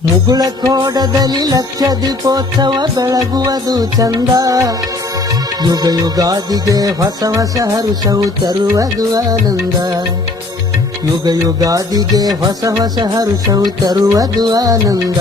ಮುಗುಳ ಕೋಡದಲ್ಲಿ ಲಕ್ಷ ದೀಪೋತ್ಸವ ಬೆಳಗುವುದು ಚಂದ. ಯುಗ ಯುಗಾದಿಗೆ ಹೊಸ ಹೊಸ ಹರುಷವು ತರುವುದು ಆನಂದ. ಯುಗ ಯುಗಾದಿಗೆ ಹೊಸ ಹೊಸ ಹರುಷವು ತರುವುದು ಆನಂದ.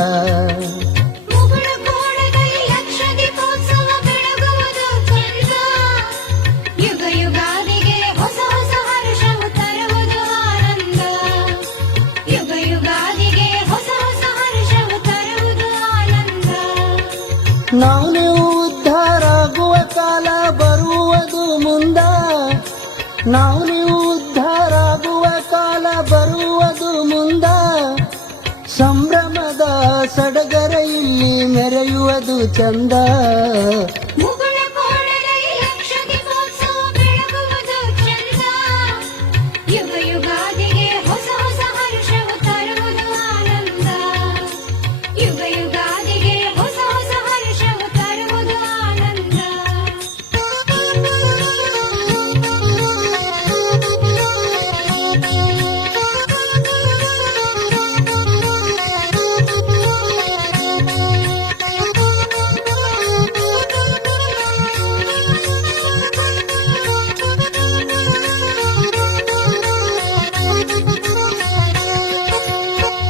ನಾವು ನೀವು ಉದ್ಧಾರಾಗುವ ಕಾಲ ಬರುವುದು ಮುಂದ. ನಾವು ನೀವು ಉದ್ಧಾರಾಗುವ ಕಾಲ ಬರುವುದು ಮುಂದ. ಸಂಭ್ರಮದ ಸಡಗರ ಇಲ್ಲಿ ಮೆರೆಯುವುದು ಚಂದ.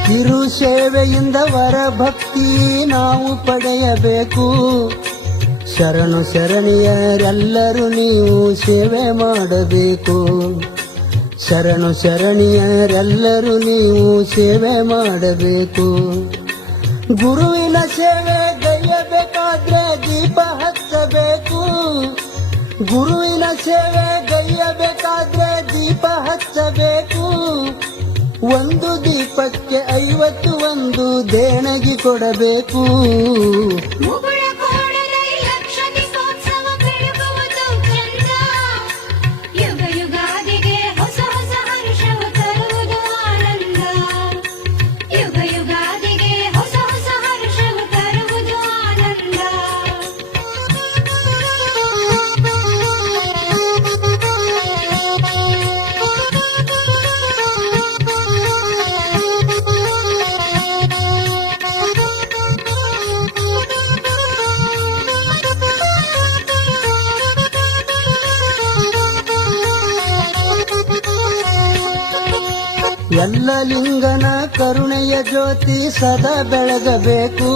ಕಿರು ಸೇವೆಯಿಂದ ವರ ಭಕ್ತಿ ನಾವು ಪಡೆಯಬೇಕು. ಶರಣು ಶರಣಿಯರೆಲ್ಲರೂ ನೀವು ಸೇವೆ ಮಾಡಬೇಕು. ಶರಣು ಶರಣಿಯರೆಲ್ಲರೂ ನೀವು ಸೇವೆ ಮಾಡಬೇಕು. ಗುರುವಿನ ಸೇವೆ ಗೈಯಬೇಕಾದ್ರೆ ದೀಪ ಹಚ್ಚಬೇಕು. ಗುರುವಿನ ಸೇವೆ ಗೈಯಬೇಕಾದ್ರೆ ದೀಪ ಹಚ್ಚಬೇಕು. ಒಂದು ದೀಪಕ್ಕೆ 51 ದೇಣಗಿ ಕೊಡಬೇಕು. ಎಲ್ಲ ಲಿಂಗನ ಕರುಣೆಯ ಜ್ಯೋತಿ ಸದಾ ಬೆಳಗಬೇಕು.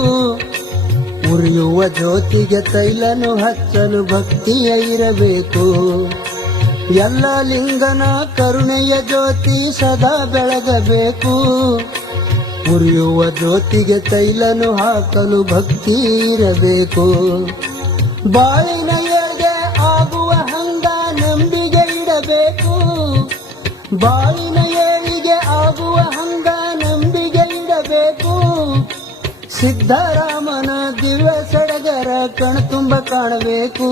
ಉರಿಯುವ ಜ್ಯೋತಿಗೆ ತೈಲನು ಹಚ್ಚಲು ಭಕ್ತಿಯ ಇರಬೇಕು. ಎಲ್ಲ ಲಿಂಗನ ಕರುಣೆಯ ಜ್ಯೋತಿ ಸದಾ ಬೆಳಗಬೇಕು. ಉರಿಯುವ ಜ್ಯೋತಿಗೆ ತೈಲನು ಹಾಕಲು ಭಕ್ತಿ ಇರಬೇಕು. ಬಾಳಿನ ಏಳಿಗೆ ಆಗುವ ಹಂಗ ನಂಬಿಕೆ ಇಡಬೇಕು. ಬಾಳಿನ ಏಳಿಗೆ ಆಗುವ ಹಂಗ ನಂಬಿಕೆ ಇಡಬೇಕು. ಸಿದ್ಧರಾಮನ ದಿವ್ಯ ಸಡಗರ ಕಣ್ತುಂಬ ಕಾಣಬೇಕು.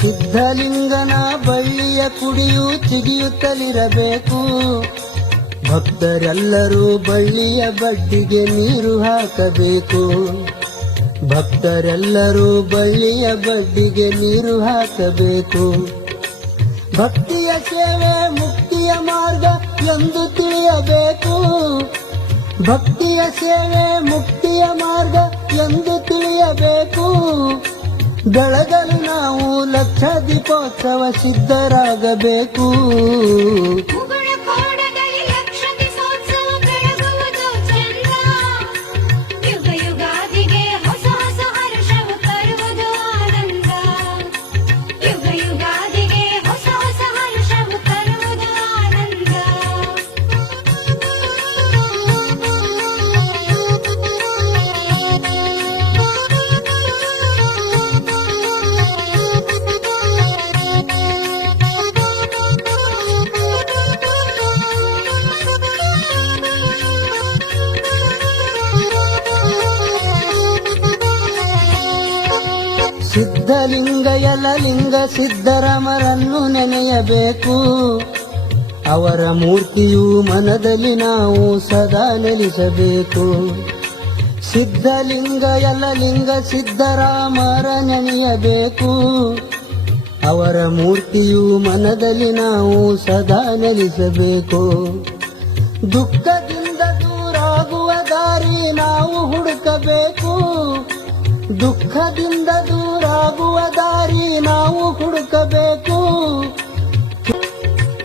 ಸಿದ್ಧಲಿಂಗನ ಬಳ್ಳಿಯ ಕುಡಿಯು ಚಿಗಿಯುತ್ತಲಿರಬೇಕು. ಭಕ್ತರೆಲ್ಲರೂ ಬಳ್ಳಿಯ ಬಡ್ಡಿಗೆ ನೀರು ಹಾಕಬೇಕು. ಭಕ್ತರೆಲ್ಲರೂ ಬಳ್ಳಿಯ ಬಡ್ಡಿಗೆ ನೀರು ಹಾಕಬೇಕು. ಭಕ್ತಿಯ ಸೇವೆ ಮುಕ್ತಿಯ ಮಾರ್ಗ ಎಂದು ತಿಳಿಯಬೇಕು. ಭಕ್ತಿಯ ಸೇವೆ ಮುಕ್ತಿಯ ಮಾರ್ಗ ಎಂದು ತಿಳಿಯಬೇಕು. ಬೆಳಗಲು ನಾವು ಲಕ್ಷ ದೀಪೋತ್ಸವ ಸಿದ್ಧರಾಗಬೇಕು. ಸಿದ್ಧಲಿಂಗ ಯಲಲಿಂಗ ಸಿದ್ಧರಾಮರನ್ನು ನೆನೆಯಬೇಕು. ಅವರ ಮೂರ್ತಿಯು ಮನದಲ್ಲಿ ನಾವು ಸದಾ ನೆಲೆಸಬೇಕು. ಸಿದ್ಧಲಿಂಗ ಯಲಲಿಂಗ ಸಿದ್ಧರಾಮರ ನೆನೆಯಬೇಕು. ಅವರ ಮೂರ್ತಿಯು ಮನದಲ್ಲಿ ನಾವು ಸದಾ ನೆಲೆಸಬೇಕು. ದುಃಖದಿಂದ ದೂರಾಗುವ ದಾರಿ ನಾವು ಹುಡುಕಬೇಕು. ದುಃಖದಿಂದ ದೂರಾಗುವ ದಾರಿ ನಾವು ಹುಡುಕಬೇಕು.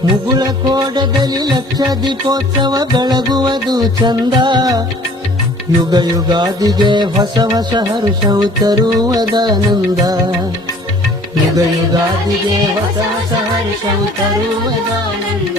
ಮುಗುಳ ಕೋಡದಲ್ಲಿ ಲಕ್ಷ ದೀಪೋತ್ಸವ ಬೆಳಗುವುದು ಚಂದ. ಯುಗ ಯುಗಾದಿಗೆ ಹೊಸ ಹೊಸ ಹರ್ಷವು ತರುವುದಾನಂದ. ಯುಗ ಯುಗಾದಿಗೆ ಹೊಸ ಹೊಸ ಹರ್ಷವು ತರುವುದಾನಂದ.